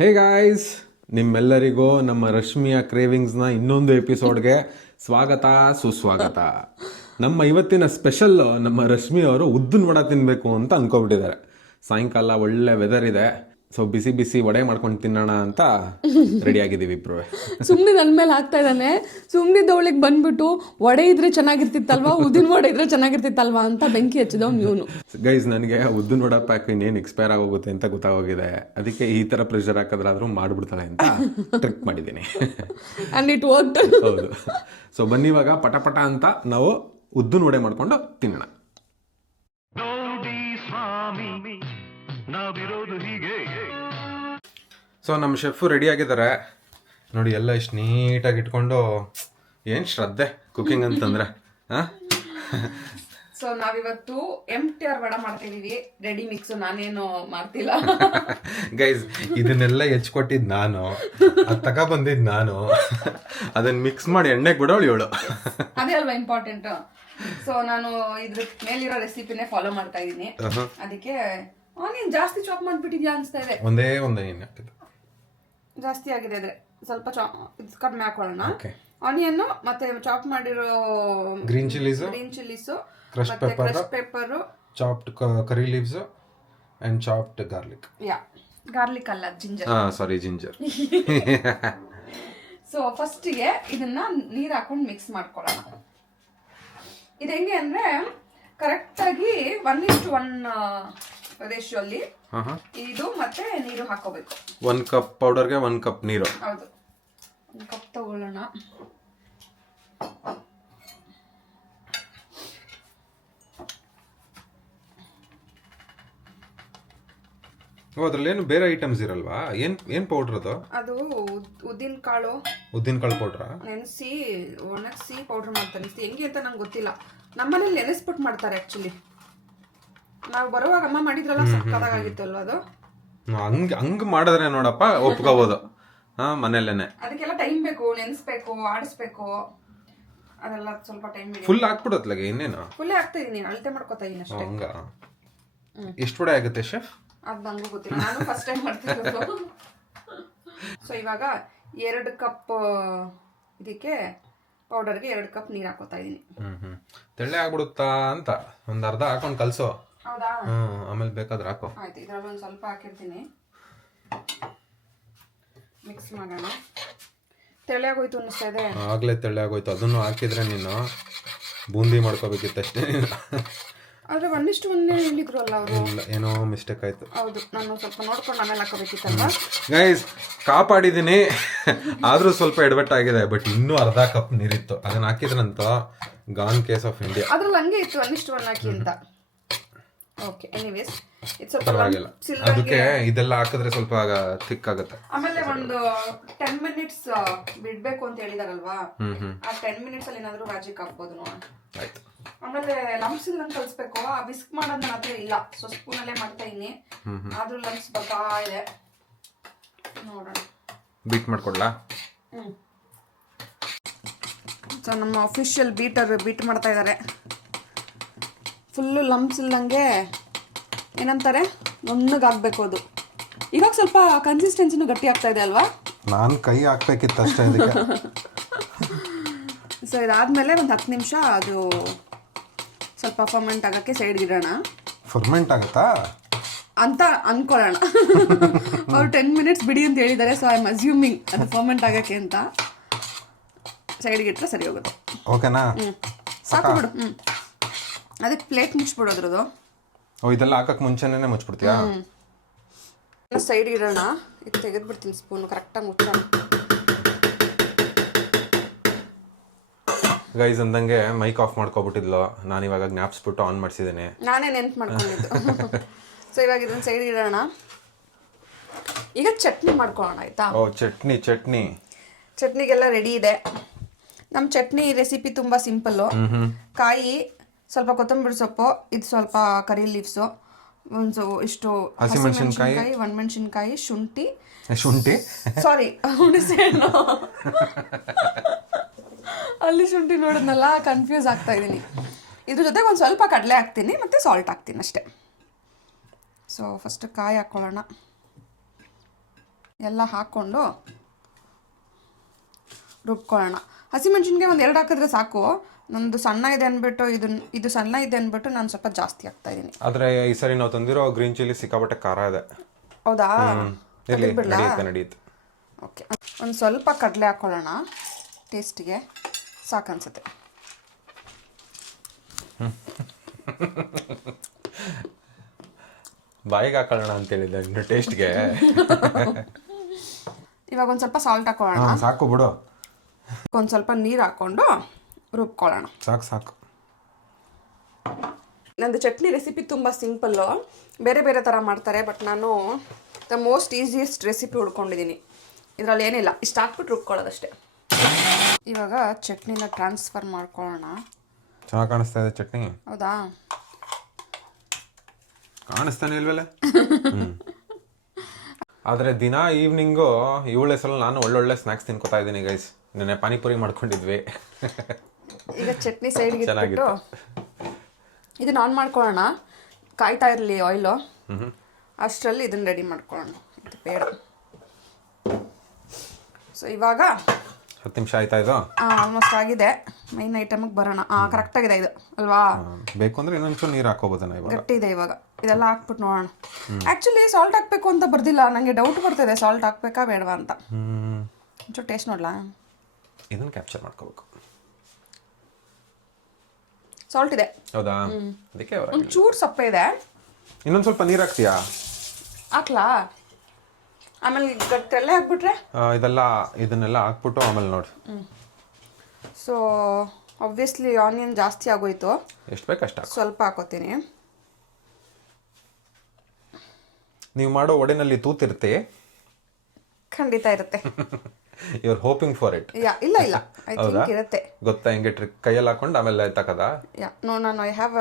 Hey guys ನಿಮ್ಮೆಲ್ಲರಿಗೂ ನಮ್ಮ ರಶ್ಮಿಯ ಕ್ರೇವಿಂಗ್ಸ್ನ ಇನ್ನೊಂದು ಎಪಿಸೋಡ್ಗೆ ಸ್ವಾಗತ, ಸುಸ್ವಾಗತ. ನಮ್ಮ ಇವತ್ತಿನ ಸ್ಪೆಷಲ್ ನಮ್ಮ ರಶ್ಮಿ ಅವರು ಉದ್ದಿನ ವಡ ತಿನ್ನಬೇಕು ಅಂತ ಅಂದ್ಕೊಬಿಟ್ಟಿದ್ದಾರೆ ಸಾಯಂಕಾಲ ಒಳ್ಳೆ ವೆದರ್ ಇದೆ. ಸೊ ಬಿಸಿ ಬಿಸಿ ವಡೆ ಮಾಡ್ಕೊಂಡು ತಿನ್ನೋಣ ಅಂತ ರೆಡಿ ಆಗಿದ್ದೀವಿ ಇಬ್ರು. ಸುಮ್ಮನೆ ನನ್ನ ಮೇಲೆ ಆಗ್ತಾ ಇದ್ದಾನೆ. ದೌಳಿಗೆ ಬಂದ್ಬಿಟ್ಟು ವಡೆ ಇದ್ರೆ ಚೆನ್ನಾಗಿರ್ತಿತ್ತಲ್ವಾ ಉದ್ದಿನ ವಡೆ ಇದ್ರೆ ಚೆನ್ನಾಗಿರ್ತಿತ್ತಲ್ವಾ ಅಂತ ಬೆಂಕಿ ಹಚ್ಚಿದವ್ ಇವನು. ಗೈಸ್ ನನಗೆ ಉದ್ದಿನ ವಡೆ ಪ್ಯಾಕ್ ಇನ್ನೇನು ಎಕ್ಸ್ಪೈರ್ ಆಗೋಗುತ್ತೆ ಅಂತ ಗೊತ್ತಾಗೋಗಿದೆ. ಅದಕ್ಕೆ ಈ ಥರ ಪ್ರೆಷರ್ ಹಾಕಿದ್ರಾದ್ರೂ ಮಾಡ್ಬಿಡ್ತಾಳೆ ಅಂತ ಟ್ರಿಕ್ ಮಾಡಿದ್ದೀನಿ. ಆ್ಯಂಡ್ ಇಟ್ ವರ್ಕ್ ಹೌದು. ಸೊ ಬನ್ನಿ ಇವಾಗ ಪಟ ಪಟ ಅಂತ ನಾವು ಉದ್ದಿನ ವಡೆ ಮಾಡ್ಕೊಂಡು ತಿನ್ನೋಣ. ಸೊ ನಮ್ಮ ಶೆಫು ರೆಡಿ ಆಗಿದ್ದಾರೆ. ನೋಡಿ ಎಲ್ಲ ಇಷ್ಟು ನೀಟಾಗಿ ಇಟ್ಕೊಂಡು ಏನು ಶ್ರದ್ಧೆ ಕುಕಿಂಗ್ ಅಂತಂದ್ರೆ ಹಾಂ ಸೊ ನಾವಿವತ್ತು ಎಂ ಟಿ ಆರ್ ವಡ ಮಾಡ್ತಿದೀವಿ. ರೆಡಿ ಮಿಕ್ಸ್ ನಾನೇನು ಮಾಡ್ತಿಲ್ಲ. ಗೈಸ್ ಇದನ್ನೆಲ್ಲ ಹೆಚ್ಕೊಟ್ಟಿದ್ದು ನಾನು. ಅದು ತಗೊಬಂದಿದ್ದು ನಾನು. ಅದನ್ನ ಮಿಕ್ಸ್ ಮಾಡಿ ಎಣ್ಣೆಗೆ ಬಿಡೋಳು ಇವಳು. ಅದೇ ಅಲ್ವಾ ಇಂಪಾರ್ಟೆಂಟ್ ಸೊ ನಾನು ಇದ್ರ ಮೇಲಿರೋ ರೆಸಿಪಿನೇ ಫಾಲೋ ಮಾಡ್ತಾ ಇದ್ದೀನಿ ಅದಕ್ಕೆ ಆನಿಯನ್ ಜಾಸ್ತಿ ಚಾಪ್ ಮಾಡ್ಬಿಟ್ಟಿದ್ಯಾ ಅನ್ಸ್ತಾ ಇದೆ. ಒಂದೇ ಒಂದು ಹಾಕಿದ್ದು. ಜಾಸ್ತಿ ಆಗಿದೆ ಅದ್ರೆ ಸ್ವಲ್ಪ ಚಾ ಇದು ಕಡಿಮೆ ಹಾಕೊಳ್ಳೋಣ. ಓಕೆ ಆನಿಯನ್ ಮತ್ತೆ ಚಾಪ್ ಮಾಡಿರೋ green chillies green chillies crush ಮತ್ತೆ. Crush pepper chopped curry leaves and chopped garlic yeah garlic ಅಲ್ಲ ಜಿಂಜರ್ ಹಾಂ ಸಾರಿ ಜಿಂಜರ್ ಸೊ ಫಸ್ಟಿಗೆ ಇದನ್ನ ನೀರ್ ಹಾಕೊಂಡು ಮಿಕ್ಸ್ ಮಾಡ್ಕೊಳ್ಳೋಣ. ಇದು ಹೆಂಗೆ ಅಂದ್ರೆ ಕರೆಕ್ಟ್ ಆಗಿ ಒನ್ ಇಷ್ಟು ಒನ್ ರೇಷಿಯೋಲ್ಲಿ ಹಾಂ ಹಾಂ ಇದು ಮತ್ತೆ ನೀರು ಹಾಕೋಬೇಕು. ಒಂದು ಕಪ್ ಪೌಡರ್ಗೆ ಒನ್ ಕಪ್ ನೀರು. ಹೌದು. ಒಂದು ಕಪ್ ತಗೊಳ್ಳೋಣ. ಓ ಅದ್ರಲ್ಲಿ ಏನು ಬೇರೆ ಐಟಮ್ಸ್ ಇರಲ್ವಾ? ಏನು ಏನು ಪೌಡರ್ ಅದು? ಅದು ಉದ್ದಿನ ಕಾಳು. ಉದ್ದಿನ ಕಾಳು ಪೌಡ್ರಾ ನೆನೆಸಿ ಒಣಗಿಸಿ ಪೌಡರ್ ಮಾಡ್ತಾರೆ. ಹೆಂಗೆ ಅಂತ ನಂಗೆ ಗೊತ್ತಿಲ್ಲ. ನಮ್ಮನೇಲಿ ನೆನೆಸ್ಬಿಟ್ಟು ಮಾಡ್ತಾರೆ ಆ್ಯಕ್ಚುಲಿ ನಾವು ಬರುವಾಗ ಅಮ್ಮ ಮಾಡಿದ್ರಲ್ಲ ಸಕ್ಕದಾಗಿತ್ತು ಅಲ್ವಾ ಅದು? ಹಂಗೆ ಹಂಗೆ ಮಾಡಿದ್ರೆ ನೋಡಪ್ಪ ಒಪ್ಕೋಬೋದು. ಹಾಂ ಮನೇಲೇನೆ ಅದಕ್ಕೆಲ್ಲ ಟೈಮ್ ಬೇಕು ನೆನೆಸ್ಬೇಕು ಆಡಿಸ್ಬೇಕು. ಅದೆಲ್ಲ ಸ್ವಲ್ಪ ಟೈಮ್ ಫುಲ್ ಹಾಕ್ಬಿಡತ್ಲಾಗೆ ಇನ್ನೇನು? ಫುಲ್ಲೇ ಆಗ್ತಾ ಇದೀನಿ ಅಳತೆ ಮಾಡ್ಕೊತಾ ಇದೀನಿ ಅಷ್ಟೇ. ಹಂಗ? ಎಷ್ಟು ಕೂಡ ಆಗುತ್ತೆ ಶೆಫ್ ಅದು ನಂಗೂ ಗೊತ್ತಿಲ್ಲ ನಾನು ಫಸ್ಟ್ ಟೈಮ್ ಮಾಡ್ತಿರೋದು. ಸೊ ಇವಾಗ ಎರಡು ಕಪ್ ಇದಕ್ಕೆ ಪೌಡರ್ಗೆ ಎರಡು ಕಪ್ ನೀರು ಹಾಕೋತಾ ಇದೀನಿ. ಹ್ಞೂ ಹ್ಞೂ ತೆಳ್ಳೆ ಆಗ್ಬಿಡುತ್ತಾ ಅಂತ ಒಂದು ಅರ್ಧ ಹಾಕೊಂಡು ಕಲಸೋ. ಹೌದಾ? ಆಮೇಲೆ ಬೇಕಾದ್ರೆ ಹಾಕೋ. ಆಯ್ತು ಇದ್ರಲ್ಲಿ ಒಂದು ಸ್ವಲ್ಪ ಹಾಕಿರ್ತೀನಿ. ಮಿಕ್ಸ್ ಮಾಡೋಣ. ತೆಳ್ಳಾಗೋಯ್ತು ಅನ್ನಿಸ್ತಾ ಇದೆ. ಆಗಲೇ ತೆಳ್ಳಾಗೋಯ್ತು ಅದನ್ನು ಹಾಕಿದ್ರೆ ನೀನು ಬೂಂದಿ ಮಾಡ್ಕೋಬೇಕಿತ್ತಷ್ಟೇ. ಆದರೆ ಒಂದಿಷ್ಟು ಒಂದೇ ಹೇಳಿದ್ರು ಅಲ್ಲ ಅವರು. ಇಲ್ಲ ಏನೋ ಮಿಸ್ಟೇಕ್ ಆಯಿತು. ಹೌದು ನಾನು ಸ್ವಲ್ಪ ನೋಡ್ಕೊಂಡು ಆಮೇಲೆ ಹಾಕೋಬೇಕಿತ್ತಲ್ಲ ಗೈಸ್ ಕಾಪಾಡಿದ್ದೀನಿ. ಆದರೂ ಸ್ವಲ್ಪ ಎಡವಟ್ಟಾಗಿದೆ ಬಟ್ ಇನ್ನೂ ಅರ್ಧ ಕಪ್ ನೀರಿತ್ತು. ಅದನ್ನ ಹಾಕಿದ್ರಂತ ಗಾನ್ ಕೇಸ್ ಆಫ್ ಇಂಡಿಯಾ. ಅದ್ರಲ್ಲಿ ಹಂಗೆ ಇತ್ತು ಒಂದಿಷ್ಟು ಒಂದು ಹಾಕಿ ಅಂತ. ಓಕೆ ಎನಿವೇಸ್ ಇದು ಸ್ವಲ್ಪ ಪರವಾಗಿಲ್ಲ. ಸಿಲ್ವರ್ಗೆ ಅದಕ್ಕೆ ಇದೆಲ್ಲ ಹಾಕಿದ್ರೆ ಸ್ವಲ್ಪ ಥಿಕ್ ಆಗುತ್ತೆ. ಆಮೇಲೆ ಒಂದು ಟೆನ್ ಮಿನಿಟ್ಸ್ ಬಿಡ್ಬೇಕು ಅಂತ ಹೇಳಿದಾರಲ್ವಾ? ಆ ಟೆನ್ ಮಿನಿಟ್ಸ್ ಅಲ್ಲಿ ಏನಾದ್ರು ಮ್ಯಾಜಿಕ್ ಹಾಕ್ಬೋದು ಆಯ್ತು. ಆಮೇಲೆ ಲಂಪ್ಸ್ ಇಲ್ಲಂಗ್ ಕಲಿಸ್ಬೇಕು. ಆ ಬಿಸ್ಕ್ ಮಾಡೋದು ನನ್ನ ಹತ್ರ ಇಲ್ಲ. ಸೊ ಸ್ಪೂನಲ್ಲೇ ಮಾಡ್ತಾ ಇದೀನಿ. ಆದ್ರೂ ಲಂಪ್ಸ್ ಬರ್ತಾ ಇದೆ. ನೋಡೋಣ. ಬೀಟ್ ಮಾಡ್ಕೊಡ್ಲಾ? ಸೊ ನಮ್ಮ ಅಫಿಷಿಯಲ್ ಬೀಟರ್ ಬೀಟ್ ಮಾಡ್ತಾ ಇದ್ದಾರೆ ಫುಲ್ಲು ಲಂಪ್ಸ್ ಇಲ್ಲಂಗೆ ಏನಂತಾರೆ? ನುಣ್ಣಗಾಗಬೇಕು ಅದು. ಇವಾಗ ಸ್ವಲ್ಪ ಕನ್ಸಿಸ್ಟೆನ್ಸಿನೂ ಗಟ್ಟಿ ಆಗ್ತಾ ಇದೆ ಅಲ್ವಾ? ನಾನು ಕೈ ಹಾಕ್ಬೇಕಿತ್ತು ಅಷ್ಟೇ ಇದಕ್ಕೆ. ಸೊ ಇದಾದ್ಮೇಲೆ ಒಂದು ಹತ್ತು ನಿಮಿಷ ಅದು ಸ್ವಲ್ಪ ಫರ್ಮೆಂಟ್ ಆಗೋಕ್ಕೆ ಸೈಡ್ಗೆ ಇಡೋಣ. ಫರ್ಮೆಂಟ್ ಆಗುತ್ತಾ? ಅಂತ ಅನ್ಕೊಳ್ಳೋಣ. ಅವ್ರು ಟೆನ್ ಮಿನಿಟ್ಸ್ ಬಿಡಿ ಅಂತ ಹೇಳಿದ್ದಾರೆ ಸೊ ಐ ಆಮ್ ಅಸ್ಯೂಮಿಂಗ್ ಅದು ಫರ್ಮೆಂಟ್ ಆಗೋಕ್ಕೆ ಅಂತ. ಸೈಡ್ಗೆ ಇಟ್ಟರೆ ಸರಿ ಹೋಗುತ್ತೆ. ಓಕೆನಾ ಸಾಕು ಬಿಡು. ಹ್ಞೂ ಅದಕ್ಕೆ ಪ್ಲೇಟ್ ಮುಚ್ಚಿಬಿಡೋದ್ರದು ಓ ಇದೆಲ್ಲ ಹಾಕಕ್ಕೆ ಮುಂಚೆನೇ ಮುಚ್ಬಿಡ್ತೀಯಾ? ಸೈಡ್ ಇಡೋಣ. ಇದು ತೆಗೆದ್ಬಿಡ್ತೀನಿ ಸ್ಪೂನ್ ಕರೆಕ್ಟಾಗಿ ಮುಚ್ಚೋಣ. ಗೈಸ್ ಅಂದಂಗೆ ಮೈಕ್ ಆಫ್ ಮಾಡ್ಕೊಬಿಟ್ಟಿದ್ಲು. ನಾನು ಇವಾಗ ಜ್ಞಾಪಿಸ್ಬಿಟ್ಟು ಆನ್ ಮಾಡಿಸಿದ್ದೀನಿ. ನಾನೇ ನೆನ್ಪು ಮಾಡ್ಕೊಂಡಿದ್ದು. ಸೊ ಇವಾಗ ಇದನ್ನ ಸೈಡ್ ಇಡೋಣ. ಈಗ ಚಟ್ನಿ ಮಾಡ್ಕೊಳ್ಳೋಣ ಆಯ್ತಾ? ಓ ಚಟ್ನಿ ಚಟ್ನಿ. ಚಟ್ನಿಗೆಲ್ಲ ರೆಡಿ ಇದೆ. ನಮ್ಮ ಚಟ್ನಿ ರೆಸಿಪಿ ತುಂಬ ಸಿಂಪಲ್ಲು ಕಾಯಿ ಸ್ವಲ್ಪ ಕೊತ್ತಂಬರಿ ಸೊಪ್ಪು ಇದು ಸ್ವಲ್ಪ ಕರಿ ಲೀವ್ಸು ಒಂದು ಇಷ್ಟು ಹಸಿಮೆಣಸಿನಕಾಯಿ ಒಣ ಮೆಣಸಿನಕಾಯಿ ಶುಂಠಿ. ಶುಂಠಿ. ಸಾರಿ ಹುಣಸೆಹಣ್ಣು. ಅಲ್ಲಿ ಶುಂಠಿ ನೋಡಿದ್ನಲ್ಲ ಕನ್ಫ್ಯೂಸ್ ಆಗ್ತಾ ಇದ್ದೀನಿ. ಇದ್ರ ಜೊತೆಗೆ ಒಂದು ಸ್ವಲ್ಪ ಕಡಲೆ ಹಾಕ್ತೀನಿ ಮತ್ತು ಸಾಲ್ಟ್ ಹಾಕ್ತೀನಿ ಅಷ್ಟೇ. ಸೊ ಫಸ್ಟ್ ಕಾಯಿ ಹಾಕ್ಕೊಳ್ಳೋಣ ಎಲ್ಲ ಹಾಕ್ಕೊಂಡು ರುಬ್ಕೊಳ್ಳೋಣ. ಹಸಿಮೆಣ್ಸಿನ್ಕಾಯಿ ಒಂದು ಎರಡು ಹಾಕಿದ್ರೆ ಸಾಕು. ನಮ್ಮದು ಸಣ್ಣ ಇದೆ ಅಂದ್ಬಿಟ್ಟು ಇದನ್ನ ಇದು ಸಣ್ಣ ಇದೆ ಅಂದ್ಬಿಟ್ಟು ನಾನು ಸ್ವಲ್ಪ ಜಾಸ್ತಿ ಆಗ್ತಾ ಇದ್ದೀನಿ ಆದ್ರೆ ಈ ಸರಿ ನಾವು ತಂದಿರೋ ಗ್ರೀನ್ ಚಿಲ್ಲಿ ಸಿಕ್ಕಾಪಟ್ಟೆ ಖಾರ ಇದೆ. ಹೌದಾ? ಇರ್ಲಿ ಬಿಡ್ಲಾ ನಡೆಯುತ್ತೆ ನಡೆಯುತ್ತೆ. ಓಕೆ. ಒಂದು ಸ್ವಲ್ಪ ಕಡಲೆ ಹಾಕ್ಕೊಳ್ಳೋಣ ಟೇಸ್ಟಿಗೆ ಸಾಕನ್ಸುತ್ತೆ. ಬಾಯಿಗೆ ಹಾಕೊಳ್ಳೋಣ ಅಂತ ಹೇಳಿದ್ದೆ ಇನ್ನು ಟೇಸ್ಟ್ಗೆ ಇವಾಗ ಒಂದು ಸ್ವಲ್ಪ ಸಾಲ್ಟ್ ಹಾಕೊಳ್ಳೋಣ. ಸಾಕು ಬಿಡು. ಒಂದು ಸ್ವಲ್ಪ ನೀರು ಹಾಕ್ಕೊಂಡು ರುಬ್ಕೊಳ್ಳೋಣ. ಸಾಕು ಸಾಕು. ನಂದು ಚಟ್ನಿ ರೆಸಿಪಿ ತುಂಬ ಸಿಂಪಲ್ಲು ಬೇರೆ ಬೇರೆ ಥರ ಮಾಡ್ತಾರೆ ಬಟ್ ನಾನು ದ ಮೋಸ್ಟ್ ಈಸಿಯೆಸ್ಟ್ ರೆಸಿಪಿ ಉಳ್ಕೊಂಡಿದ್ದೀನಿ ಇದರಲ್ಲಿ ಏನಿಲ್ಲ ಇಷ್ಟು ಹಾಕ್ಬಿಟ್ಟು ರುಬ್ಕೊಳ್ಳೋದಷ್ಟೇ. ಇವಾಗ ಚಟ್ನಿನ ಟ್ರಾನ್ಸ್ಫರ್ ಮಾಡ್ಕೊಳ್ಳೋಣ. ಚೆನ್ನಾಗಿ ಕಾಣಿಸ್ತಾ ಇದೆ ಚಟ್ನಿ? ಹೌದಾ? ಕಾಣಿಸ್ತಾನೆ ಇಲ್ವಲ್ಲ ಆದರೆ ದಿನ ಈವ್ನಿಂಗು ಇವಳ ಹೆಸರಲ್ಲಿ ನಾನು ಒಳ್ಳೊಳ್ಳೆ ಸ್ನಾಕ್ಸ್ ತಿನ್ಕೋತಾ ಇದ್ದೀನಿ ಗೈಸ್ ನೆನ್ನೆ ಪಾನಿಪುರಿ ಮಾಡ್ಕೊಂಡಿದ್ವಿ. ಈಗ ಚಟ್ನಿ ಸೈಡ್ಗೆ ಇಟ್ಬಿಟ್ಟು. ಇದನ್ನ ಆನ್ ಮಾಡ್ಕೊಳ್ಳೋಣ. ಕಾಯ್ತಾ ಇರಲಿ ಆಯಿಲು ಅಷ್ಟರಲ್ಲಿ ಇದನ್ನ ರೆಡಿ ಮಾಡ್ಕೊಳ್ಳೋಣ. ಇದು ಬೇಡ. ಸೊ ಇವಾಗ ಹತ್ತು ನಿಮಿಷ ಆಯ್ತಾ ಇದು? ಆಲ್ಮೋಸ್ಟ್ ಆಗಿದೆ. ಮೈನ್ ಐಟಮ್ಗೆ ಬರೋಣ. ಹಾಂ ಕರೆಕ್ಟಾಗಿದೆ ಇದು ಅಲ್ವಾ? ಬೇಕು ಅಂದ್ರೆ ಇನ್ನೊಂಚೂರು ನೀರು ಹಾಕೋಬೋದನ್ನ ಇವಾಗ? ಗಟ್ಟಿ ಇದೆ ಇವಾಗ. ಇದೆಲ್ಲ ಹಾಕ್ಬಿಟ್ಟು ನೋಡೋಣ. ಆ್ಯಕ್ಚುಲಿ ಸಾಲ್ಟ್ ಹಾಕ್ಬೇಕು ಅಂತ ಬರ್ದಿಲ್ಲ. ನನಗೆ ಡೌಟ್ ಬರ್ತಿದೆ. ಸಾಲ್ಟ್ ಹಾಕ್ಬೇಕಾ ಬೇಡವಾ ಅಂತ. ಒಂಚೂರು ಟೇಸ್ಟ್ ನೋಡಲಾ? ಇದನ್ನ ಕ್ಯಾಪ್ಚರ್ ಮಾಡ್ಕೋಬೇಕು. ಸಾಲ್ಟ್ ಇದೆ. ಹೌದಾ? ಅದಕ್ಕೆ ಒಂದು ಚೂರು ಸಪ್ಪೆ ಇದೆ. ಇನ್ನೊಂದು ಸ್ವಲ್ಪ ನೀರು ಹಾಕ್ತೀಯಾ? ಹಾಕ್ಲಾ? ಆಮೇಲೆ ಗಟ್ಟೆಲ್ಲ ಹಾಕ್ಬಿಟ್ರೆ? ಇದೆಲ್ಲ ಇದನ್ನೆಲ್ಲ ಹಾಕ್ಬಿಟ್ಟು ಆಮೇಲೆ ನೋಡಿ. ಸೊ ಆಬ್ವಿಯಸ್ಲಿ ಆನಿಯನ್ ಜಾಸ್ತಿ ಆಗೋಯ್ತು. ಎಷ್ಟು ಬೇಕು ಅಷ್ಟು ಸ್ವಲ್ಪ ಹಾಕೋತೀನಿ. ನೀವು ಮಾಡೋ ಒಡೆನಲ್ಲಿ ತೂತಿರ್ತೆ ಖಂಡಿತ ಇರುತ್ತೆ. You are hoping for it yeah ಇಲ್ಲ. ಇಲ್ಲ ಐ ಥಿಂಕ್ ಇರುತ್ತೆ. ಗೊತ್ತಾ? ಹೆಂಗೆ ಟ್ರಿಕ್ ಕೈಯಲ್ಲಿ ಹಾಕೊಂಡು ಆಮೇಲೆ ತಕದ ಯಾ ನೋ ನಾನು ಐ ಹ್ಯಾವ್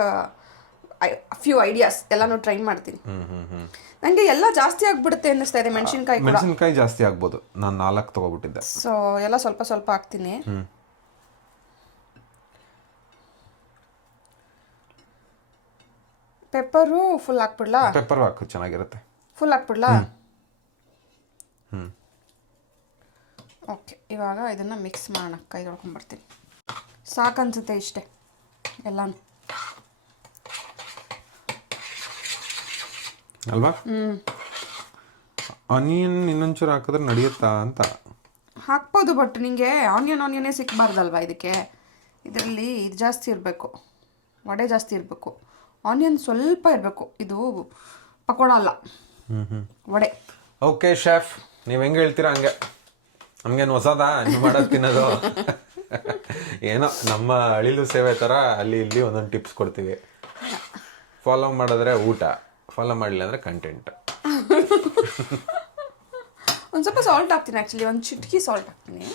ಫ್ಯೂ ಐಡಿಯಾಸ್ ಎಲ್ಲಾನು ಟ್ರೈ ಮಾಡ್ತೀನಿ. ಹ್ಮ್ ಹ್ಮ್ ಹ್ಮ್. ನನಗೆ ಎಲ್ಲ ಜಾಸ್ತಿ ಆಗ್ಬಿಡುತ್ತೆ ಅನ್ನಿಸ್ತಾ ಇದೆ ಮೆಣಸಿನಕಾಯಿ ಮೆಣಸಿನ್ಕಾಯಿ ಜಾಸ್ತಿ ಆಗ್ಬೋದು. ನಾನು ನಾಲ್ಕು ತಗೋಬಿಟ್ಟಿದ್ದೆ. ಸೊ ಎಲ್ಲ ಸ್ವಲ್ಪ ಸ್ವಲ್ಪ ಹಾಕ್ತೀನಿ. Pepper full ಹಾಕ್ಬಿಡ್ಲಾ? ಪೆಪ್ಪರ್ ಹಾಕು ಚೆನ್ನಾಗಿರುತ್ತೆ. ಫುಲ್ ಹಾಕ್ಬಿಡ್ಲಾ? ಓಕೆ ಇವಾಗ ಇದನ್ನು ಮಿಕ್ಸ್ ಮಾಡೋಣ ಕೈ ತೊಳ್ಕೊಂಬರ್ತೀನಿ ಸಾಕನ್ಸುತ್ತೆ ಇಷ್ಟೇ ಎಲ್ಲಾನು. ಅಲ್ವಾ? ಆನಿಯನ್ ಇನ್ನೊಂಚೂರು ಹಾಕಿದ್ರೆ ನಡೆಯುತ್ತಾ ಅಂತ. ಹಾಕ್ಬೋದು ಬಟ್ ನಿಮಗೆ ಆನಿಯನ್ ಆನಿಯನ್ನೇ ಸಿಕ್ಕಬಾರ್ದಲ್ವಾ ಇದಕ್ಕೆ? ಇದರಲ್ಲಿ ಇದು ಜಾಸ್ತಿ ಇರಬೇಕು ವಡೆ ಜಾಸ್ತಿ ಇರಬೇಕು. ಆನಿಯನ್ ಸ್ವಲ್ಪ ಇರಬೇಕು ಇದು ಪಕೋಡ ಅಲ್ಲ. ವಡೆ. ಓಕೆ ಶೆಫ್ ನೀವು ಹೆಂಗೆ ಹೇಳ್ತೀರಾ ಹಂಗೆ? ನಮ್ಗೇನು ಹೊಸದಾ? ನೀವು ಮಾಡೋದು ತಿನ್ನೋದು? ಏನೋ ನಮ್ಮ ಅಳಿಲು ಸೇವೆ ಥರ ಅಲ್ಲಿ ಇಲ್ಲಿ ಒಂದೊಂದು ಟಿಪ್ಸ್ ಕೊಡ್ತೀವಿ. ಫಾಲೋ ಮಾಡಿದ್ರೆ ಊಟ ಫಾಲೋ ಮಾಡಲಿಲ್ಲ ಅಂದರೆ ಕಂಟೆಂಟ್ ಒಂದು ಸ್ವಲ್ಪ ಸಾಲ್ಟ್ ಹಾಕ್ತೀನಿ ಆ್ಯಕ್ಚುಲಿ ಒಂದು ಚಿಟಕಿ ಸಾಲ್ಟ್ ಹಾಕ್ತೀನಿ.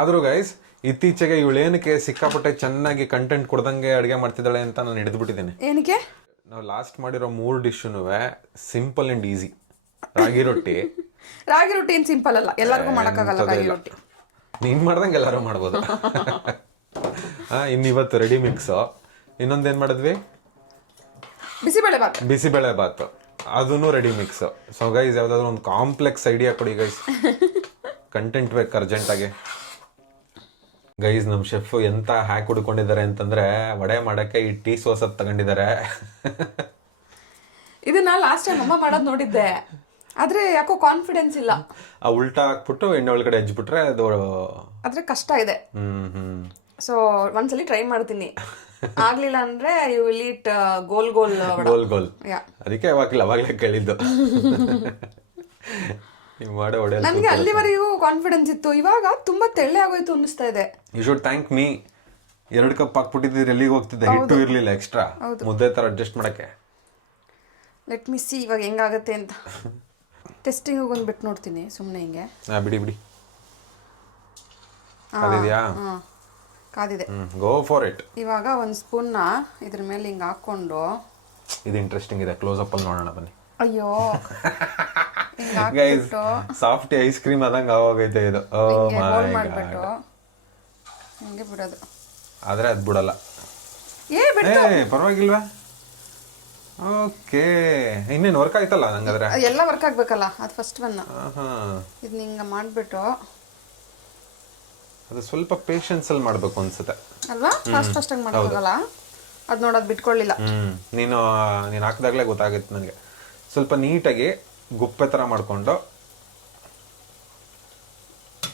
ಆದರೂ ಗೈಸ್ ಇತ್ತೀಚೆಗೆ ಇವಳೇನಕ್ಕೆ ಸಿಕ್ಕಾಪಟ್ಟೆ ಚೆನ್ನಾಗಿ ಕಂಟೆಂಟ್ ಕೊಡ್ದಂಗೆ ಅಡುಗೆ ಮಾಡ್ತಿದ್ದಾಳೆ ಅಂತ ನಾನು ಹಿಡಿದ್ಬಿಟ್ಟಿದ್ದೀನಿ. ಏನಕ್ಕೆ? ನಾವು ಲಾಸ್ಟ್ ಮಾಡಿರೋ ಮೂರು ಡಿಶ್ನು simple and easy ragi roti. Ragi roti ಏನು ಸಿಂಪಲ್ ಅಲ್ಲ. ಎಲ್ಲರಿಗೂ ಮಾಡೋಕ್ಕಾಗಲ್ಲ ರಾಗಿ ರೊಟ್ಟಿ. ನೀನ್ ಮಾಡ್ದಂಗೆ ಎಲ್ಲರೂ ಮಾಡ್ಬೋದು. ಆ, ಇನ್ನು ಇವತ್ತು ರೆಡಿ ಮಿಕ್ಸು ಇನ್ನೊಂದೇನು ಮಾಡಿದ್ವಿ? ಬಿಸಿಬೇಳೆ ಬಾತ್ ಬಿಸಿಬೇಳೆ ಬಾತ್ ಅದೂ ರೆಡಿ ಮಿಕ್ಸ್ ಸೊ ಗೈಸ್ ಯಾವ್ದಾದ್ರು ಒಂದು ಕಾಂಪ್ಲೆಕ್ಸ್ ಐಡಿಯಾ ಕೊಡಿ ಗೈಸ್ ಕಂಟೆಂಟ್ ಬೇಕು ಅರ್ಜೆಂಟಾಗಿ ಗೈಸ್ ನಮ್ಮ ಶೆಫ್ ಎಂತ ಹ್ಯಾಕ್ ಹುಡ್ಕೊಂಡಿದ್ದಾರೆ ಅಂತಂದ್ರೆ ವಡೆ ಮಾಡಕ್ಕೆ ಈ ಟೀ ಸೋಸತ್ ತಗೊಂಡಿದ್ದಾರೆ. ಇದನ್ನ ಲಾಸ್ಟ್ ಟೈಮ್ ಅಮ್ಮ ಮಾಡೋದು ನೋಡಿದ್ದೆ. ಆದ್ರೆ ಯಾಕೋ ಕಾನ್ಫಿಡೆನ್ಸ್ ಇಲ್ಲ. ಆ ಉಲ್ಟಾ ಹಾಕ್ಬಿಟ್ಟು ಎಣ್ಣೆ ಒಳಗಡೆ ಹಚ್ಬಿಟ್ರೆ ಅದು ಆದ್ರೆ ಕಷ್ಟ ಇದೆ. ಹ್ಮ್ ಹ್ಮ್. ಸೊ ಒಂದ್ಸಲಿ ಟ್ರೈ ಮಾಡ್ತೀನಿ. ಆಗ್ಲಿಲ್ಲ ಅಂದ್ರೆ you will eat goal goal goal goal. Yeah ಅದಕ್ಕೆ ಅವಾಗಿಲ್ಲ ಅವಾಗಲೇ ಕೇಳಿದ್ದು. ನೀವು ಮಾಡೋ ಒಡೆ ನನ್ಗೆ ಅಲ್ಲಿವರೆಗೂ ಕಾನ್ಫಿಡೆನ್ಸ್ ಇತ್ತು. ಇವಾಗ ತುಂಬಾ ತೆಳ್ಳೆ ಆಗೋಯ್ತು ಅನ್ನಿಸ್ತಾ ಇದೆ. ಯು ಶುಡ್ ಥ್ಯಾಂಕ್ ಮೀ ಎರಡು ಕಪ್ ಹಾಕ್ಬಿಟ್ಟಿದ್ರೆ ಎಲ್ಲಿಗೆ ಹೋಗ್ತಿದ್ದೆ? ಹಿಟ್ಟು ಇರಲಿಲ್ಲ ಎಕ್ಸ್ಟ್ರಾ ಮುದ್ದೆ ಥರ ಅಡ್ಜಸ್ಟ್ ಮಾಡಕ್ಕೆ. ಲೆಟ್ ಮಿ ಸಿ ಇವಾಗ ಹೆಂಗಾಗತ್ತೆ ಅಂತ. ಟೆಸ್ಟಿಂಗ್ ಒಂದು ಬಿಟ್ಟು ನೋಡ್ತೀನಿ ಸುಮ್ಮನೆ ಹಿಂಗೆ. ಹಾಂ ಬಿಡಿ ಬಿಡಿ. ಕಾದಿದೆಯಾ? ಹಾಂ ಕಾದಿದೆ. ಹ್ಮ್ ಗೋ ಫಾರ್ ಇಟ್ ಇವಾಗ ಒಂದು ಸ್ಪೂನ್ನ ಇದ್ರ ಮೇಲೆ ಹಿಂಗೆ ಹಾಕ್ಕೊಂಡು ಇದು ಇಂಟ್ರೆಸ್ಟಿಂಗ್ ಇದೆ. ಕ್ಲೋಸ್ ಅಪ್ ಅಲ್ಲಿ ನೋಡೋಣ ಬನ್ನಿ. ಅಯ್ಯೋ. ಗೈಸ್ ಸಾಫ್ಟ್ ಐಸ್ ಕ್ರೀಮ್ ಆದಂಗೆ ಆಗೋಗೈತೆ ಇದು. ಓ ಮೈ ಮಾಡಿಬಿಟ್ಟು. ಹಿಂಗೆ ಬಿಡೋದು. ಆದ್ರೆ ಅದು ಬಿಡಲ್ಲ. ಏ ಬಿಡ್ ಏ ಪರವಾಗಿಲ್ವಾ? ಓಕೆ. ಇನ್ನೇನು ವರ್ಕ್ ಆಯ್ತಲ್ಲ ಹಂಗಾದ್ರೆ? ಎಲ್ಲ ವರ್ಕ್ ಆಗ್ಬೇಕಲ್ಲ ಅದು ಫಸ್ಟ್ ಒನ್. ಇದನ್ನ ಹಿಂಗೆ ಮಾಡಿಬಿಟ್ಟು. ಅದು ಸ್ವಲ್ಪ ಪೇಷನ್ಸ್ ಅಲ್ಲಿ ಮಾಡಬೇಕು ಅನ್ಸುತ್ತೆ. ಅಲ್ವಾ? ಫಾಸ್ಟ್ ಆಗಿ ಮಾಡೋಕ್ಕಾಗಲ್ಲ ಅದು ನೋಡೋದು ಬಿಟ್ಕೊಳ್ಳಿಲ್ಲ. ನೀನು ನೀನು ಹಾಕಿದಾಗಲೇ ಗೊತ್ತಾಗುತ್ತೆ ನನಗೆ. ಸ್ವಲ್ಪ ನೀಟಾಗಿ ಗುಪ್ಪೆ ತರ ಮಾಡ್ಕೊಂಡು.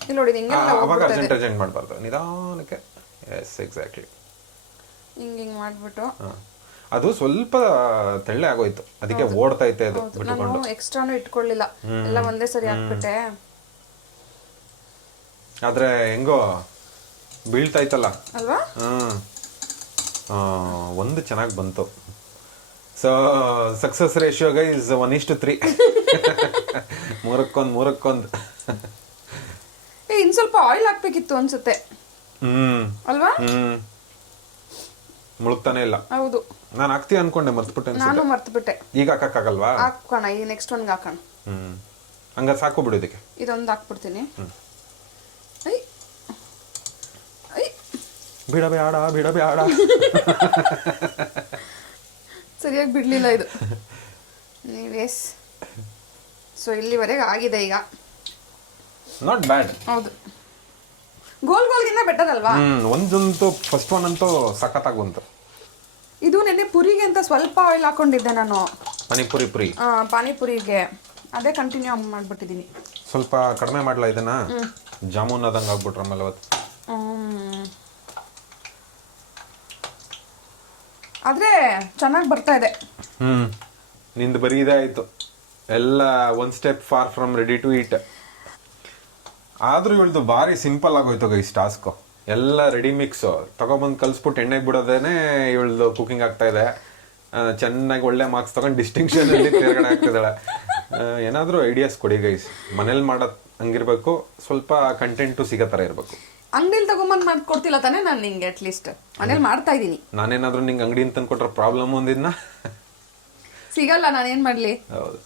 ಇಲ್ಲಿ ನೋಡಿ ಹಿಂಗೆ ಅವಾಗ ಅರ್ಜೆಂಟ್ ಅರ್ಜೆಂಟ್ ಮಾಡಬಾರ್ದು. ನಿಧಾನಕ್ಕೆ. ಎಸ್ ಎಕ್ಸಾಕ್ಟ್ಲಿ ಹಿಂಗೆ ಹಿಂಗೆ ಮಾಡಿಬಿಟ್ಟು. ಅದು ಸ್ವಲ್ಪ ತೆಳ್ಳೆ ಆಗೋಯ್ತು. ಅದಕ್ಕೆ ಓಡ್ತಾ ಇತ್ತೆ ಅದು ನಾನು ಬಿಟ್ಕೊಂಡು. ಎಕ್ಸ್ಟ್ರಾನು ಇಟ್ಕೊಳ್ಳಿಲ್ಲ. ಎಲ್ಲ ಒಂದೇ ಸರಿ ಹಾಕ್ಬಿಟ್ಟೆ. ಆದ್ರೆ ಹೆಂಗೋ ಬೀಳ್ತಾ ಇತ್ತಲ್ಲ ಅಲ್ವಾ ಒಂದು ಚೆನ್ನಾಗಿ ಬಂತು. So success ratio guys one ಇಷ್ಟು ತ್ರೀ ಮೂರಕ್ಕೊಂದು ಮೂರಕ್ಕೊಂದು. ಏ ಇನ್ ಸ್ವಲ್ಪ ಆಯಿಲ್ ಹಾಕ್ಬೇಕಿತ್ತು ಅನ್ಸುತ್ತೆ. ಹ್ಮ್. ಅಲ್ವಾ? ಹ್ಮ್. ಮುಳುಗ್ತಾನೆ ಇಲ್ಲ. ಹೌದು. ನಾನು ಹಾಕ್ತೀವಿ ಅನ್ಕೊಂಡೆ ಮರ್ತ್ಬಿಟ್ಟೆ ಅನ್ಸುತ್ತೆ. ನಾನು ಮರ್ತ್ಬಿಟ್ಟೆ. ಈಗ ಹಾಕಕ್ಕಾಗಲ್ವಾ? ಹಾಕೋಣ ಈ ನೆಕ್ಸ್ಟ್ ಒಂದು ಹಾಕೋಣ. ಹ್ಮ್. ಹಂಗ ಸಾಕು ಬಿಡು ಇದಕ್ಕೆ. ಇದೊಂದು ಹಾಕ್ಬಿಡ್ತೀನಿ. ಐ ಐ. ಬಿಡ ಬೇಡ ಬಿಡ ಬೇಡ ಸರಿಯಾಗಿ ಬಿಡ್ಲಿಲ್ಲ ಇದು. ನೀವೇಸ್ ಸೊ ಇಲ್ಲಿವರೆಗೆ ಆಗಿದೆ ಈಗ. ನಾಟ್ ಬ್ಯಾಡ್ ಹೌದು. ಗೋಲ್ ಗೋಲ್ಗಿಂತ ಬೆಟರ್ ಅಲ್ವಾ? ಹ್ಮ್ ಒಂದಂತೂ ಫಸ್ಟ್ ಒನ್ ಅಂತೂ ಸಖತ್ತಾಗಿ ಬಂತು. ಇದು ನೆನ್ನೆ ಪುರಿಗೆ ಅಂತ ಸ್ವಲ್ಪ ಆಯಿಲ್ ಹಾಕೊಂಡಿದ್ದೆ ನಾನು. ಪಾನಿಪುರಿ ಪುರಿ. ಆ, ಪಾನಿಪುರಿಗೆ. ಅದೇ ಕಂಟಿನ್ಯೂ ಮಾಡ್ಬಿಟ್ಟಿದ್ದೀನಿ ಸ್ವಲ್ಪ ಕಡಿಮೆ ಮಾಡ್ಲಾ ಇದನ್ನ? ಜಾಮೂನ್ ಆದಂಗೆ ಆಗ್ಬಿಟ್ರ ಆಮೇಲೆ ಅವತ್ತು. ಆದ್ರೆ ಚೆನ್ನಾಗಿ ಬರ್ತಾ ಇದೆ. ಹ್ಮ್. ನಿಂದು ಬರೀ ಇದೇ ಆಯ್ತು. ಎಲ್ಲ one step for from ready to eat ಆದ್ರೂ ಇವಳ್ದು ಭಾರಿ ಸಿಂಪಲ್ ಆಗೋಯ್ತು ಗೈಸ್ ಟಾಸ್ಕ್ ಎಲ್ಲ ರೆಡಿ ಮಿಕ್ಸು ತಗೊಬಂದು ಕಲಿಸ್ಬಿಟ್ಟು ಎಣ್ಣೆಗೆ ಬಿಡೋದೇನೆ ಇವಳ್ದು ಕುಕಿಂಗ್ ಆಗ್ತಾ ಇದೆ. ಚೆನ್ನಾಗಿ ಒಳ್ಳೆ ಮಾರ್ಕ್ಸ್ ತಗೊಂಡು ಡಿಸ್ಟಿಂಕ್ಷನ್ ಅಲ್ಲಿ ತಿರ್ಗಡೆ ಆಗ್ತಿದ್ದಾಳೆ ಏನಾದರೂ ಐಡಿಯಾಸ್ ಕೊಡಿ ಗೈಸ್ ಮನೇಲಿ ಮಾಡೋ ಹಂಗಿರ್ಬೇಕು ಸ್ವಲ್ಪ ಕಂಟೆಂಟು ಸಿಗೋ ಥರ ಇರಬೇಕು. ಅಂಗಡಿಲಿ ತಗೊಂಬಂದು ಮಾಡ್ಕೊಡ್ತಿಲ್ಲ ತಾನೇ ನಾನು ನಿಂಗೆ ಅಟ್ಲೀಸ್ಟ್ ಮನೇಲಿ ಮಾಡ್ತಾ ಇದ್ದೀನಿ. ನಾನೇನಾದ್ರೂ ನಿಂಗೆ ಅಂಗಡಿ ಅಂತ ಕೊಟ್ರೆ ಪ್ರಾಬ್ಲಮ್ ಒಂದಿದ್ನ? ಸಿಗಲ್ಲ ನಾನೇನು ಮಾಡಲಿ? ಹೌದು.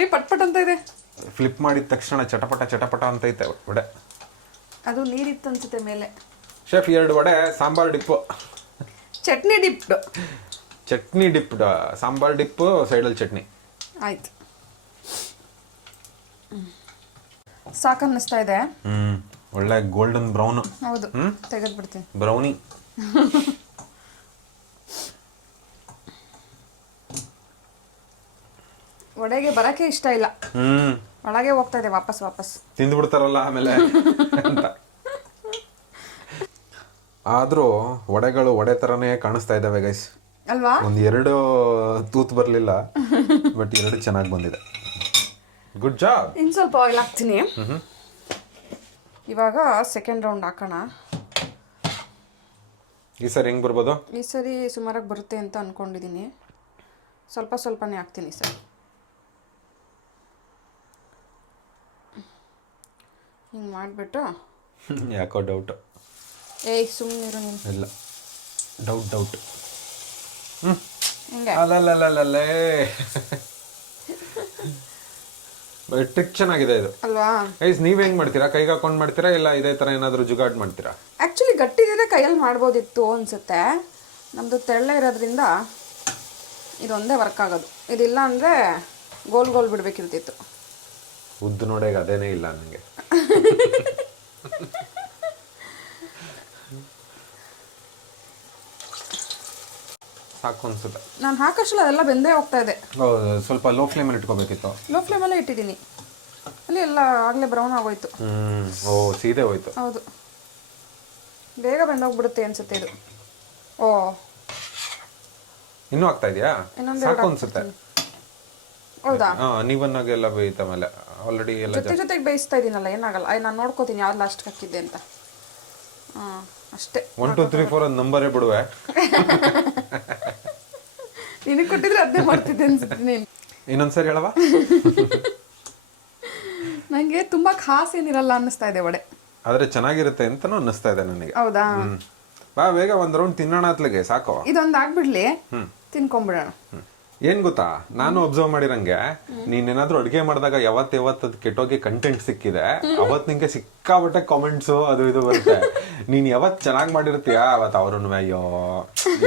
ಏ ಪಟ್ ಪಟ್ ಅಂತ ಇದೆ. ಫ್ಲಿಪ್ ಮಾಡಿದ ತಕ್ಷಣ ಚಟಪಟ ಚಟಪಟ ಅಂತ ಐತೆ ವಡೆ ಅದು ನೀರಿತ್ತು ಅನ್ಸುತ್ತೆ ಮೇಲೆ. ಶೆಫ್ ಎರಡು vada sambar dip. Chutney ಡಿಪ್ಡು. Chutney dip sambar dip ಸೈಡಲ್ಲಿ ಚಟ್ನಿ. ಆಯ್ತು. ಸಾಕು ಅನ್ನಿಸ್ತಾ ಇದೆ. ಹ್ಮ್ ಒಳ್ಳೆ ಗೋಲ್ಡನ್ ಬ್ರೌನ್ ಹೌದು ತೆಗೆದ್ಬಿಡ್ತೀನಿ. ಬ್ರೌನಿ ಒಡೆಗೆ ಬರಕ್ಕೆ ಇಷ್ಟ ಇಲ್ಲ. ಹ್ಮ್. ಒಳಗೆ ಹೋಗ್ತಾ ಇದೆ ವಾಪಸ್ ವಾಪಸ್. ತಿಂದ್ಬಿಡ್ತಾರಲ್ಲ ಆಮೇಲೆ? ಅಂತ. ಆದ್ರೂ ವಡೆಗಳು ವಡೆ ತರನೇ ಕಾಣಿಸ್ತಾ ಇದ್ದಾವೆ ಗೈಸ್ ಅಲ್ವಾ? ಒಂದ್ ಎರಡು ತೂತ್ ಬರ್ಲಿಲ್ಲ ಬಟ್ ಎರಡು ಚೆನ್ನಾಗಿ ಬಂದಿದೆ. ಗುಡ್ ಜಾಬ್ ಇನ್ ಸ್ವಲ್ಪ ಆಯಿಲ್ ಹಾಕ್ತೀನಿ. ಇವಾಗ ಸೆಕೆಂಡ್ ರೌಂಡ್ ಹಾಕೋಣ. ಈ ಸರಿ ಹೆಂಗ್ ಬರ್ಬೋದು? ಈ ಸರಿ ಸುಮಾರಾಗಿ ಬರುತ್ತೆ ಅಂತ ಅನ್ಕೊಂಡಿದ್ದೀನಿ ಸ್ವಲ್ಪ ಸ್ವಲ್ಪನೇ ಹಾಕ್ತೀನಿ ಸರಿ. ಹಿಂಗೆ ಮಾಡಿಬಿಟ್ಟು. ಯಾಕೋ ಡೌಟ್ ಏಯ್ ಸುಮ್ಮನಿರು ನೀನು. ಇಲ್ಲ. ಡೌಟ್ ಡೌಟ್ ಹಿಂಗೆ. ಅಲ್ಲಲ್ಲಲ್ಲೇ ಟ್ರಿಕ್ ಚೆನ್ನಾಗಿದೆ ಇದು. ಅಲ್ವಾ? ಗೈಸ್ ನೀವು ಹೆಂಗ್ ಮಾಡ್ತೀರಾ? ಕೈಗೆ ಹಾಕೊಂಡು ಮಾಡ್ತೀರಾ? ಇಲ್ಲ ಇದೇ ತರ ಏನಾದರೂ ಜುಗಾಡ್ ಮಾಡ್ತೀರಾ? ಆ್ಯಕ್ಚುಲಿ ಗಟ್ಟಿದ್ರೆ ಕೈಯಲ್ಲಿ ಮಾಡ್ಬೋದಿತ್ತು ಅನಿಸುತ್ತೆ. ನಮ್ಮದು ತೆಳ್ಳ ಇರೋದ್ರಿಂದ ಇದೊಂದೇ ವರ್ಕ್ ಆಗೋದು. ಇದಿಲ್ಲ ಅಂದರೆ ಗೋಲ್ ಗೋಲ್ ಬಿಡಬೇಕಿರ್ತಿತ್ತು ಉದ್ದು ನೋಡೇಗ ಅದೇನೇ ಇಲ್ಲ ನನಗೆ. ಸಾಕು ಅನ್ಸುತ್ತೆ. ನಾನು ಹಾಕೋಷ್ಟಲ್ಲ ಅದೆಲ್ಲ ಬೆಂದೇ ಹೋಗ್ತಾ ಇದೆ. ಹೌದು ಸ್ವಲ್ಪ ಲೋ ಫ್ಲೇಮಲ್ಲಿ ಇಟ್ಕೋಬೇಕಿತ್ತು. ಲೋ ಫ್ಲೇಮಲ್ಲೇ ಇಟ್ಟಿದ್ದೀನಿ. ಅಲ್ಲಿ ಎಲ್ಲ ಆಗಲೇ ಬ್ರೌನ್ ಆಗೋಯ್ತು. ಹ್ಮ್ ಓ ಸೀದೆ ಹೋಯ್ತು. ಹೌದು. ಬೇಗ ಬೆಂದೋಗ್ಬಿಡುತ್ತೆ ಅನ್ಸುತ್ತೆ ಇದು. ಓ. ಇನ್ನೂ ಆಗ್ತಾ ಇದೆಯಾ? ಇನ್ನೊಂದು ಸಾಕು ಅನ್ಸುತ್ತೆ. ನೀವನ್ನಾಗೆಲ್ಲ ಬೇಯ್ತ ಮೇಲೆ. ಆಲ್ರೆಡಿ ಎಲ್ಲ ಜೊತೆ ಜೊತೆಗೆ ಬೇಯಿಸ್ತಾ ಇದ್ದೀನಲ್ಲ ಏನಾಗಲ್ಲ. ಅಯ್ಯ ನಾನು ನೋಡ್ಕೋತೀನಿ ಯಾವ್ದು ಲಾಸ್ಟ್ ಹಾಕಿದ್ದೆ ಅಂತ. ಹಾಂ ಅಷ್ಟೇ. ಒನ್ ಟು ತ್ರೀ ಫೋರ್ ಒಂದು ನಂಬರೇ ಬಿಡುವೆ. ನಿನಗೆ ಕೊಟ್ಟಿದ್ರೆ ಅದನ್ನೇ ಮಾಡ್ತಿದ್ದೆ ಅನ್ಸುತ್ತೆ ನೀನು. ಇನ್ನೊಂದ್ಸರಿ ಹೇಳವಾ ನನಗೆ ತುಂಬ ಖಾಸ್ ಏನಿರಲ್ಲ ಅನ್ನಿಸ್ತಾ ಇದೆ ವಡೆ. ಆದ್ರೆ ಚೆನ್ನಾಗಿರುತ್ತೆ ಅಂತನೂ ಅನ್ನಿಸ್ತಾ ಇದೆ ನನಗೆ. ಹೌದಾ? ಬಾ ಬೇಗ ಒಂದ್ ರೌಂಡ್ ತಿನ್ನೋಣ ಅತ್ಲಿಗೆ ಸಾಕು ಇದೊಂದು ಆಗ್ಬಿಡ್ಲಿ. ತಿನ್ಕೊಂಬಿಡೋಣ. ಏನ್ ಗೊತ್ತಾ? ನಾನು ಅಬ್ಸರ್ವ್ ಮಾಡಿರಂಗೆ ನೀನೇನಾದ್ರೂ ಅಡುಗೆ ಮಾಡಿದಾಗ ಯಾವತ್ ಯಾವತ್ ಅದ್ ಕೆಟ್ಟೋಗಿ ಕಂಟೆಂಟ್ ಸಿಕ್ಕಿದೆ ಅವತ್ ನಿಂಗೆ ಸಿಕ್ಕಾಬಟ್ಟೆ ಕಾಮೆಂಟ್ಸ್ ಅದು ಇದು ಬರುತ್ತೆ. ನೀನ್ ಯಾವತ್ ಚೆನ್ನಾಗಿ ಮಾಡಿರ್ತೀಯ? ಅವತ್ ಅವ್ರನ್ನ ಅಯ್ಯೋ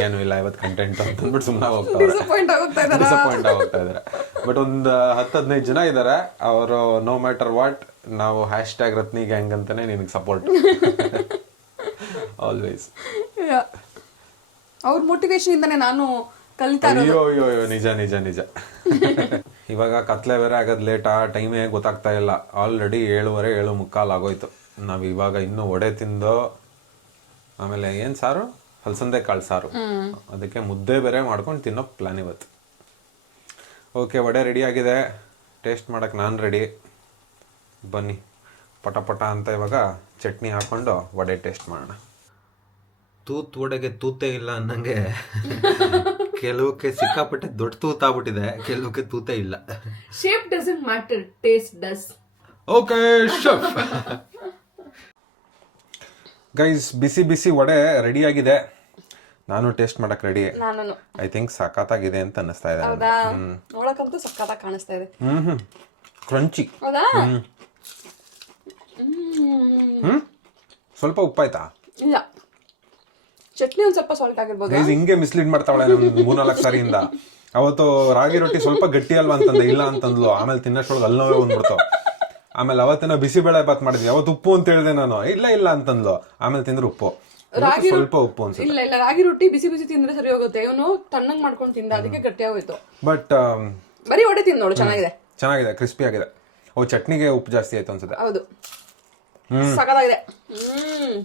ಏನು ಇಲ್ಲ ಇವತ್ತು ಕಂಟೆಂಟ್ ಅಂತ ಅಂದ್ಬಿಟ್ಟು ಸುಮ್ಮನೆ ಹೋಗ್ತಾರೆ ಡಿಸಪಾಯಿಂಟ್ ಆಗೋಗ್ತಾ ಇದಾರ? ಇದಾರೆ. ಬಟ್ ಒಂದು ಹತ್ತು ಹದಿನೈದು ಜನ ಇದ್ದಾರೆ ಅವರು ನೋ ಮ್ಯಾಟರ್ ವಾಟ್ ನಾವು ಹ್ಯಾಶ್ ಟ್ಯಾಗ್ ರತ್ನಿ ಗ್ಯಾಂಗ್ ಅಂತಾನೆ ನಿನಗೆ ಸಪೋರ್ಟ್ ಆಲ್ವೇಸ್ ಅವ್ರ ಮೋಟಿವೇಶನ್ ಇಂದಾನೆ ನಾನು ಕಲಿತಾ ಅಯ್ಯೋ ಅಯ್ಯೋ ಅಯ್ಯೋ ನಿಜ ನಿಜ ನಿಜ. ಇವಾಗ ಕತ್ಲೆ ಬೇರೆ ಆಗೋದು ಲೇಟಾ ಟೈಮೇ ಗೊತ್ತಾಗ್ತಾ ಇಲ್ಲ. ಆಲ್ರೆಡಿ ಏಳುವರೆ ಏಳು ಮುಕ್ಕಾಲು ಆಗೋಯ್ತು. ನಾವು ಇವಾಗ ಇನ್ನೂ ಒಡೆ ತಿಂದು ಆಮೇಲೆ ಏನು ಸಾರು? ಹಲಸಂದೆ ಕಾಳು ಸಾರು. ಅದಕ್ಕೆ ಮುದ್ದೆ ಬೇರೆ ಮಾಡ್ಕೊಂಡು ತಿನ್ನೋ ಪ್ಲಾನ್ ಇವತ್ತು. ಓಕೆ ವಡೆ ರೆಡಿ ಆಗಿದೆ. ಟೇಸ್ಟ್ ಮಾಡೋಕ್ಕೆ ನಾನು ರೆಡಿ ಬನ್ನಿ. ಪಟ ಪಟ ಅಂತ ಇವಾಗ ಚಟ್ನಿ ಹಾಕೊಂಡು ವಡೆ ಟೇಸ್ಟ್ ಮಾಡೋಣ. ತೂತ್ ವಡೆಗೆ ತೂತೇ ಇಲ್ಲ ಅನ್ನಂಗೆ. ಕೆಲವಕ್ಕೆ ಸಿಕ್ಕಾಪಟ್ಟೆ ದೊಡ್ಡ ತೂತ ಆಗ್ಬಿಟ್ಟಿದೆ ಕೆಲವಕ್ಕೆ ತೂತ ಇಲ್ಲ. Shape doesn't matter taste does okay chef guys ಬಿಸಿ ಬಿಸಿ ವಡೆ ರೆಡಿ ಆಗಿದೆ. ನಾನು ಟೇಸ್ಟ್ ಮಾಡಕ್ ರೆಡಿ ನಾನು ಐ ಥಿಂಕ್ ಸಖತ್ತಾಗಿದೆ ಅಂತ ಅನ್ನಿಸ್ತಾ ಇದೆ ಹೌದಾ? ನೋಡಕ್ಕಂತೂ ಸಕ್ಕತ್ತಾಗಿ ಕಾಣಿಸ್ತಾ ಇದೆ. ಹ್ಮ್ ಹ್ಮ್. ಕ್ರಂಚಿ ಹೌದಾ? ಹ್ಮ್. ಹ್ಮ್. ಸ್ವಲ್ಪ ಉಪ್ಪಾಯ್ತಾ? ಇಲ್ಲ. ಚಟ್ನಿ ಒಂದ್ ಸ್ವಲ್ಪ ಸಾಲ್ಟ್ ಆಗಿರ್ಬೋದು? ಗೈಸ್ ಹಿಂಗೆ ಮಿಸ್ಲೀಡ್ ಮಾಡ್ತಾವಳೆ ನಮ್ ಮೂರ್ನಾಲ್ಕು ಸಾರಿಯಿಂದ. ಅವತ್ತು ರಾಗಿ ರೊಟ್ಟಿ ಸ್ವಲ್ಪ ಗಟ್ಟಿ ಅಲ್ವಾ ಅಂತಂದ ಇಲ್ಲ ಅಂತಂದ್ಲು. ಆಮೇಲೆ ತಿನ್ನಷ್ಟೊಳಗೆ ಅಲ್ಲವೇ ಬಂದ್ಬಿಡ್ತು. ಆಮೇಲೆ ಅವತ್ತಿನ ಬಿಸಿಬೇಳೆ ಬಾತ್ ಮಾಡಿದ್ವಿ. ಅವತ್ತು ಉಪ್ಪು ಅಂತ ಹೇಳಿದೆ ನಾನು. ಇಲ್ಲ ಇಲ್ಲ ಅಂತಂದ್ಲು. ಆಮೇಲೆ ತಿಂದ್ರೆ ಉಪ್ಪು. ರಾಗಿ ಸ್ವಲ್ಪ ಉಪ್ಪು ಅನ್ಸುತ್ತೆ. ಇಲ್ಲ ಇಲ್ಲ ರಾಗಿ ರೊಟ್ಟಿ ಬಿಸಿ ಬಿಸಿ ತಿಂದ್ರೆ ಸರಿ ಹೋಗುತ್ತೆ. ಇವನು ತಣ್ಣಗ್ ಮಾಡ್ಕೊಂಡು ತಿಂದ ಅದಕ್ಕೆ ಗಟ್ಟಿ ಆಗೋಯ್ತು. ಬಟ್ ಬರೀ ಒಡೆ ತಿಂದ ನೋಡು ಚೆನ್ನಾಗಿದೆ. ಚೆನ್ನಾಗಿದೆ ಕ್ರಿಸ್ಪಿ ಆಗಿದೆ. ಓ ಚಟ್ನಿಗೆ ಉಪ್ಪು ಜಾಸ್ತಿ ಆಯ್ತು ಅನ್ಸುತ್ತೆ. ಹೌದು. ಸಕ್ಕತ್ತಾಗಿದೆ ಹ್ಮ್.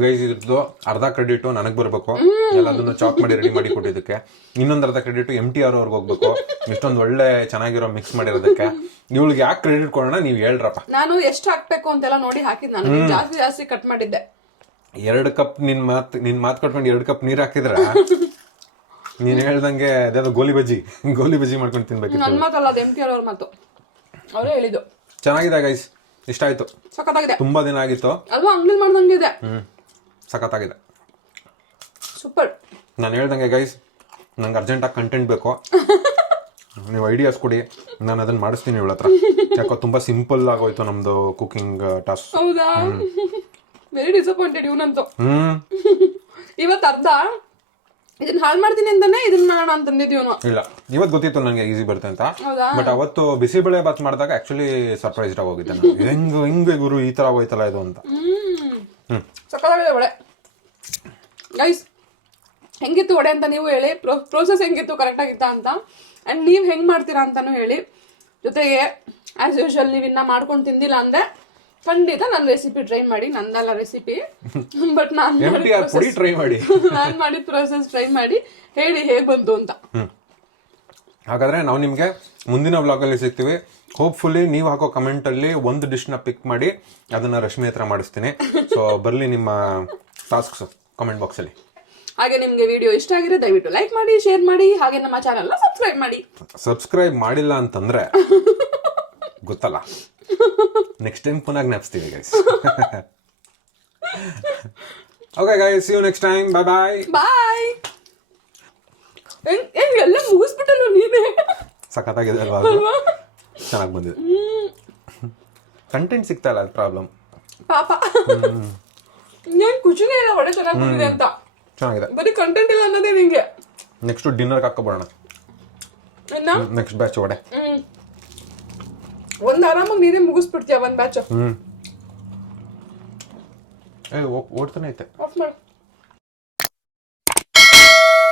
ಗೈಸ್ ಇದ್ರದ್ದು ಅರ್ಧ ಕ್ರೆಡಿಟ್ ನನಗೆ ಬರಬೇಕು. ಎಲ್ಲದನ್ನು ಚಾಕ್ ಮಾಡಿ ರೆಡಿ ಮಾಡಿ ಕೊಟ್ಟಿದ್ದಕ್ಕೆ. ಇನ್ನೊಂದು ಅರ್ಧ ಕ್ರೆಡಿಟ್ ಎಂ ಟಿ ಆರ್ ಅವ್ರಿಗೆ ಹೋಗ್ಬೇಕು. ಇಷ್ಟೊಂದು ಒಳ್ಳೆ ಚೆನ್ನಾಗಿರೋ ಮಿಕ್ಸ್ ಮಾಡಿರೋದಕ್ಕೆ. ಇವಳಿಗೆ ಯಾಕೆ ಕ್ರೆಡಿಟ್ ಕೊಡೋಣ? ನೀವು ಹೇಳ್ರಪ್ಪ. ನಾನು ಎಷ್ಟು ಹಾಕ್ಬೇಕು ಅಂತೆಲ್ಲ ನೋಡಿ ಹಾಕಿದ್ ನಾನು. ಜಾಸ್ತಿ ಜಾಸ್ತಿ ಕಟ್ ಮಾಡಿದ್ದೆ. ಎರಡು ಕಪ್ ನಿನ್ ಮಾತ್ ನಿನ್ ಮಾತ್ ಕಟ್ಕೊಂಡು ಎರಡು ಕಪ್ ನೀರ್ ಹಾಕಿದ್ರ? ನೀನ್ ಹೇಳ್ದಂಗೆ ಅದೇ ಗೋಲಿ ಬಜ್ಜಿ. ಗೋಲಿ ಬಜ್ಜಿ ಮಾಡ್ಕೊಂಡು ತಿನ್ಬೇಕು ನನ್ ಮಾತಲ್ಲ ಅದು ಎಂ ಟಿ ಅವ್ರ ಮಾತು. ಅವರೇ ಹೇಳಿದ್ದು. ಚೆನ್ನಾಗಿದೆ ಗೈಸ್ ಇಷ್ಟ ಆಯ್ತು ಸಖತ್ತಾಗಿದೆ. ತುಂಬಾ ದಿನ ಆಗಿತ್ತು. ಅಲ್ವಾ ಅಂಗ್ಲಿ ಮಾಡ್ದಂಗೆ ಇದೆ. ಹ್ಮ್. ಸಖತ್ತಾಗಿದೆ. ಸೂಪರ್. ನಾನು ಹೇಳ್ದಂಗೆ ಗೈಸ್ ನಂಗೆ ಅರ್ಜೆಂಟಾಗಿ ಕಂಟೆಂಟ್ ಬೇಕು. ನೀವು ಐಡಿಯಾಸ್ ಕೊಡಿ ನಾನು ಅದನ್ನ ಮಾಡಿಸ್ತೀನಿ ಇವಳ ಹತ್ರ ಯಾಕೋ ತುಂಬಾ ಸಿಂಪಲ್ ಆಗೋಯ್ತು ನಮ್ಮದು ಕುಕಿಂಗ್ ಟಾಸ್ಕ್ ಹೌದಾ? ವೆರಿ ಡಿಸಪಾಯಿಂಟೆಡ್ ಇವನಂತೂ. ಹ್ಮ್. ಇವತ್ತು ಅರ್ಧ. ಇದನ್ನ ಹಾಳು ಮಾಡ್ತೀನಿ ಅಂತಾನೆ ಇದನ್ನ ಮಾಡೋಣ ಅಂತ ಇವನು. ಇಲ್ಲ ಇವತ್ತು ಗೊತ್ತಿತ್ತು ನನಗೆ ಈಸಿ ಬರುತ್ತೆ ಅಂತ. ಹೌದಾ? ಬಟ್ ಅವತ್ತು ಬಿಸಿಬೇಳೆ ಬಾತ್ ಮಾಡಿದಾಗ ಆಕ್ಚುಲಿ ಸರ್ಪ್ರೈಸ್ಡ್ ಆಗಿ ಹೋಗಿದ್ದೆ ನಾನು. ಹೆಂಗ್ ಹೆಂಗೆ ಗುರು ಈ ತರ ಹೋಯ್ತಲ್ಲ ಇದು ಅಂತ. ಸಕ್ಕತ್ತಾಗಿದೆ ಒಡೆ. ಗೈಸ್ ಹೆಂಗಿತ್ತು ಒಡೆ ಅಂತ ನೀವು ಹೇಳಿ ಪ್ರೋಸೆಸ್ ಹೆಂಗಿತ್ತು ಕರೆಕ್ಟ್ ಆಗಿತ್ತಾ ಅಂತ. ಅಂಡ್ ನೀವು ಹೆಂಗ್ ಮಾಡ್ತೀರಾ ಅಂತಾನು ಹೇಳಿ. ಜೊತೆಗೆ ಆಸ್ ಯೂಶ್ವಲ್ ನೀವು ಇನ್ನ ಮಾಡ್ಕೊಂಡು ತಿಂದಿಲ್ಲ ಅಂದ್ರೆ ಖಂಡಿತ ನನ್ನ ರೆಸಿಪಿ ಟ್ರೈ ಮಾಡಿ. ನಂದಲ್ಲ ರೆಸಿಪಿ ಬಟ್ ನಾನು ಟ್ರೈ ಮಾಡಿ ನಾನು ಮಾಡಿದ ಪ್ರೋಸೆಸ್ ಟ್ರೈ ಮಾಡಿ. ಹೇಳಿ ಹೇಗ್ ಬಂತು ಅಂತ. ಹಾಗಾದ್ರೆ ನಾವು ನಿಮಗೆ ಮುಂದಿನ ಬ್ಲಾಗಲ್ಲಿ ಸಿಗ್ತೀವಿ. ಹೋಪ್ಫುಲಿ ನೀವು ಹಾಕೋ ಕಮೆಂಟಲ್ಲಿ ಒಂದು ಡಿಶ್ನ ಪಿಕ್ ಮಾಡಿ ಅದನ್ನ ರಶ್ಮಿ ಹತ್ರ ಮಾಡಿಸ್ತೀನಿ. ಸೊ ಬರಲಿ ನಿಮ್ಮ ಟಾಸ್ಕ್ಸ್ ಕಮೆಂಟ್ ಬಾಕ್ಸಲ್ಲಿ ಹಾಗೆ ನಿಮಗೆ ವಿಡಿಯೋ ಇಷ್ಟ ಆಗಿದ್ರೆ ದಯವಿಟ್ಟು ಲೈಕ್ ಮಾಡಿ ಶೇರ್ ಮಾಡಿ ಹಾಗೆ ನಮ್ಮ ಚಾನಲ್ನ ಸಬ್ಸ್ಕ್ರೈಬ್ ಮಾಡಿ. ಸಬ್ಸ್ಕ್ರೈಬ್ ಮಾಡಿಲ್ಲ ಅಂತಂದ್ರೆ ಗೊತ್ತಲ್ಲ. ನೆಕ್ಸ್ಟ್ ಟೈಮ್ ಪುನಃ ಜ್ಞಾಪಿಸ್ತೀವಿ guys okay guys you next time bye bye bye ಎಲ್ಲ ಮುಗಿಸ್ಬಿಟ್ಟಲ್ಲ ನೀನೇ? ಸಖತ್ತಾಗಿದೆ ಅಲ್ವಾ? ಚೆನ್ನಾಗಿ ಬಂದಿದೆ ಕಂಟೆಂಟ್ ಸಿಗ್ತಾ ಇಲ್ಲ ಅದು ಪ್ರಾಬ್ಲಮ್ ಪಾಪ. ಏನ್ ಖುಷಿನೇ ಇಲ್ಲ ಒಳ್ಳೆ ಚೆನ್ನಾಗಿ ಬಂದಿದೆ ಅಂತ ಚೆನ್ನಾಗಿದೆ. ಬರೀ ಕಂಟೆಂಟ್ ಇಲ್ಲ ಅನ್ನೋದೇ ನಿಮಗೆ ನೆಕ್ಸ್ಟ್ ಡಿನ್ನರ್ಗೆ ಹಾಕೋಬೋಣ ಅಣ್ಣ ನೆಕ್ಸ್ಟ್ ಬ್ಯಾಚ್ ಒಡೆ. ಒಂದು ಒಂದ್ ಆರಾಮಾಗಿ ನೀನೇ ಮುಗಿಸ್ಬಿಡ್ತೀಯ ಒಂದು ಬ್ಯಾಚ್ ಹ್ಞೂ ಏ ಓ- ಓಡ್ತಾನೆ ಐತೆ. ಆಫ್ ಮಾಡು.